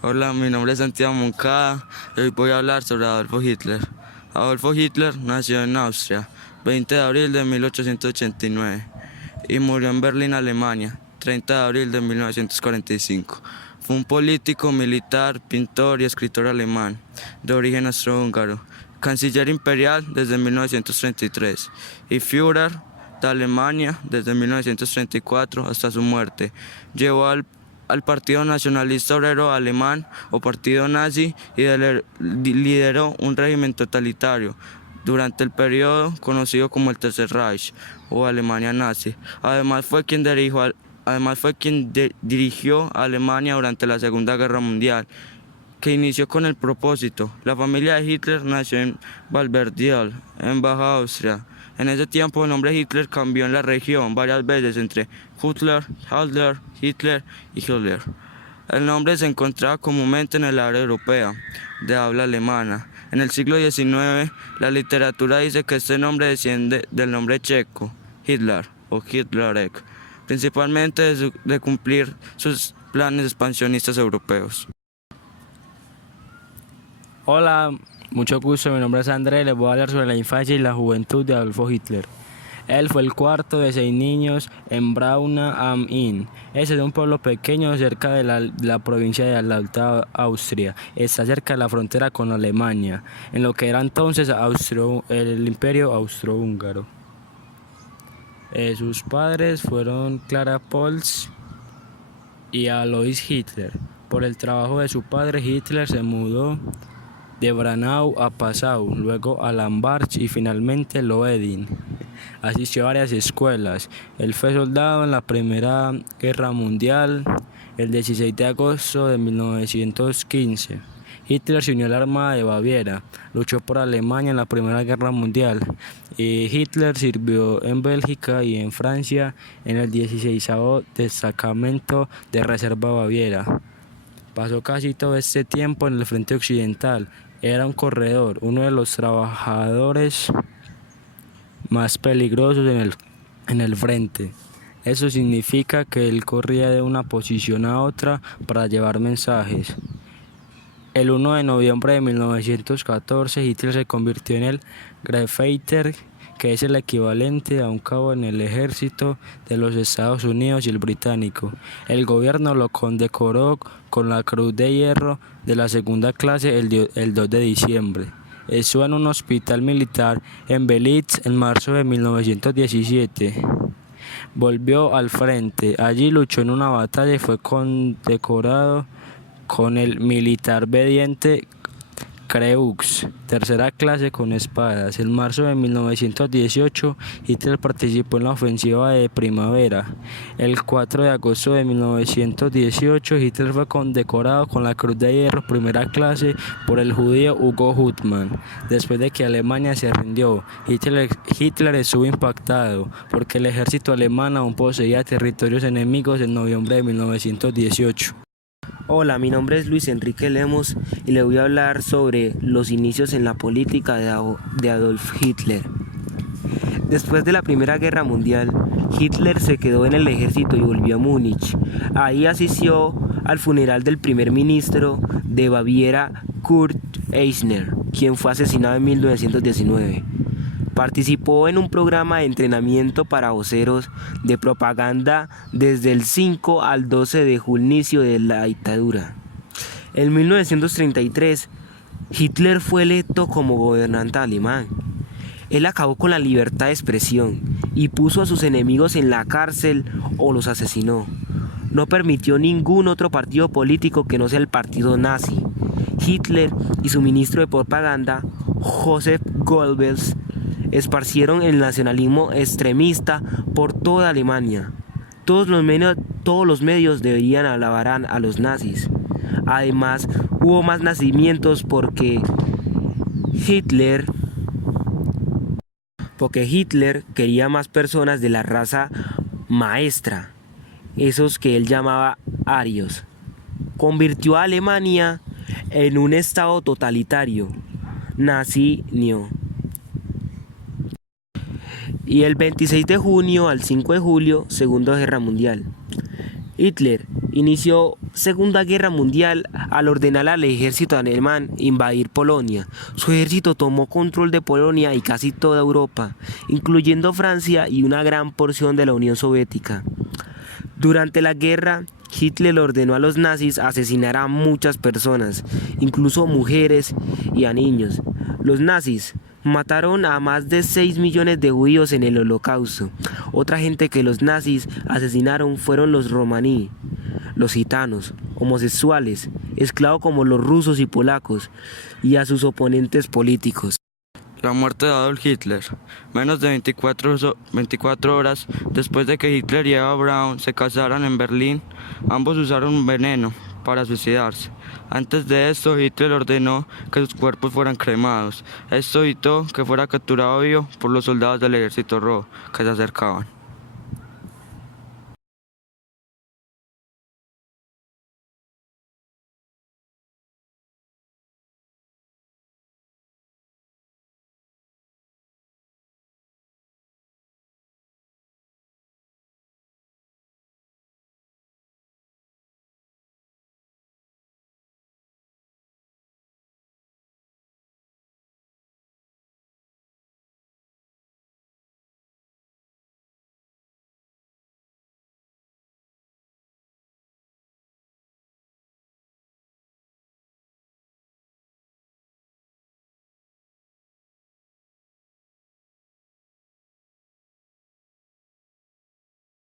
Hola, mi nombre es Santiago Moncada y hoy voy a hablar sobre Adolfo Hitler. Adolfo Hitler nació en Austria, 20 de abril de 1889 y murió en Berlín, Alemania, 30 de abril de 1945. Fue un político, militar, pintor y escritor alemán, de origen austrohúngaro, canciller imperial desde 1933 y Führer de Alemania desde 1934 hasta su muerte. Llevó al Partido Nacionalista Obrero Alemán o Partido Nazi y lideró un régimen totalitario durante el periodo conocido como el Tercer Reich o Alemania nazi. Además fue quien dirigió a Alemania durante la Segunda Guerra Mundial, que inició con el propósito. La familia de Hitler nació en Valberdial, en Baja Austria. En ese tiempo el nombre Hitler cambió en la región varias veces entre Hitler, Hitler y Hitler. El nombre se encontraba comúnmente en el área europea, de habla alemana. En el siglo XIX, la literatura dice que este nombre desciende del nombre checo, Hitler o Hitlerek, principalmente de cumplir sus planes expansionistas europeos. Hola, mucho gusto, mi nombre es André, les voy a hablar sobre la infancia y la juventud de Adolfo Hitler. Él fue el cuarto de 6 niños en Brauna am Inn. Es de un pueblo pequeño cerca de la provincia de la Alta Austria. Está cerca de la frontera con Alemania, en lo que era entonces el Imperio Austrohúngaro. Sus padres fueron Clara Pölzl y Alois Hitler. Por el trabajo de su padre, Hitler se mudó de Branau a Passau, luego a Lamberts y finalmente Loeding. Asistió a varias escuelas. Él fue soldado en la Primera Guerra Mundial el 16 de agosto de 1915. Hitler se unió a la Armada de Baviera, luchó por Alemania en la Primera Guerra Mundial y Hitler sirvió en Bélgica y en Francia en el 16º Destacamento de Reserva Baviera. Pasó casi todo este tiempo en el frente occidental. Era un corredor, uno de los trabajadores más peligrosos en el frente. Eso significa que él corría de una posición a otra para llevar mensajes. El 1 de noviembre de 1914, Hitler se convirtió en el Gefreiter, que es el equivalente a un cabo en el ejército de los Estados Unidos y el británico. El gobierno lo condecoró con la Cruz de Hierro de la segunda clase el 2 de diciembre. Estuvo en un hospital militar en Belitz en marzo de 1917. Volvió al frente. Allí luchó en una batalla y fue condecorado con el Militar Obediente Kreux, tercera clase con espadas. En marzo de 1918, Hitler participó en la ofensiva de primavera. El 4 de agosto de 1918, Hitler fue condecorado con la Cruz de Hierro primera clase por el judío Hugo Hutman. Después de que Alemania se rindió, Hitler estuvo impactado porque el ejército alemán aún poseía territorios enemigos en noviembre de 1918. Hola, mi nombre es Luis Enrique Lemos y le voy a hablar sobre los inicios en la política de Adolf Hitler. Después de la Primera Guerra Mundial, Hitler se quedó en el ejército y volvió a Múnich. Ahí asistió al funeral del primer ministro de Baviera, Kurt Eisner, quien fue asesinado en 1919. Participó en un programa de entrenamiento para voceros de propaganda desde el 5 al 12 de inicio de la dictadura. En 1933, Hitler fue electo como gobernante alemán. Él acabó con la libertad de expresión y puso a sus enemigos en la cárcel o los asesinó. No permitió ningún otro partido político que no sea el partido nazi. Hitler y su ministro de propaganda, Joseph Goebbels, esparcieron el nacionalismo extremista por toda Alemania. Todos los medios deberían alabar a los nazis. Además, hubo más nacimientos porque Hitler quería más personas de la raza maestra, esos que él llamaba arios. Convirtió a Alemania en un estado totalitario, nazi-neo. Y el 26 de junio al 5 de julio, Segunda Guerra Mundial. Hitler inició Segunda Guerra Mundial, al ordenar al ejército alemán invadir Polonia, su ejército tomó control de Polonia y casi toda Europa, incluyendo Francia y una gran porción de la Unión Soviética. Durante la guerra, Hitler ordenó a los nazis asesinar a muchas personas, incluso mujeres y a niños. Los nazis mataron a más de 6 millones de judíos en el Holocausto. Otra gente que los nazis asesinaron fueron los romaní, los gitanos, homosexuales, esclavos como los rusos y polacos, y a sus oponentes políticos. La muerte de Adolf Hitler. Menos de 24 horas después de que Hitler y Eva Braun se casaran en Berlín, ambos usaron un veneno para suicidarse. Antes de esto, Hitler ordenó que sus cuerpos fueran cremados. Esto evitó que fuera capturado vivo por los soldados del Ejército Rojo que se acercaban.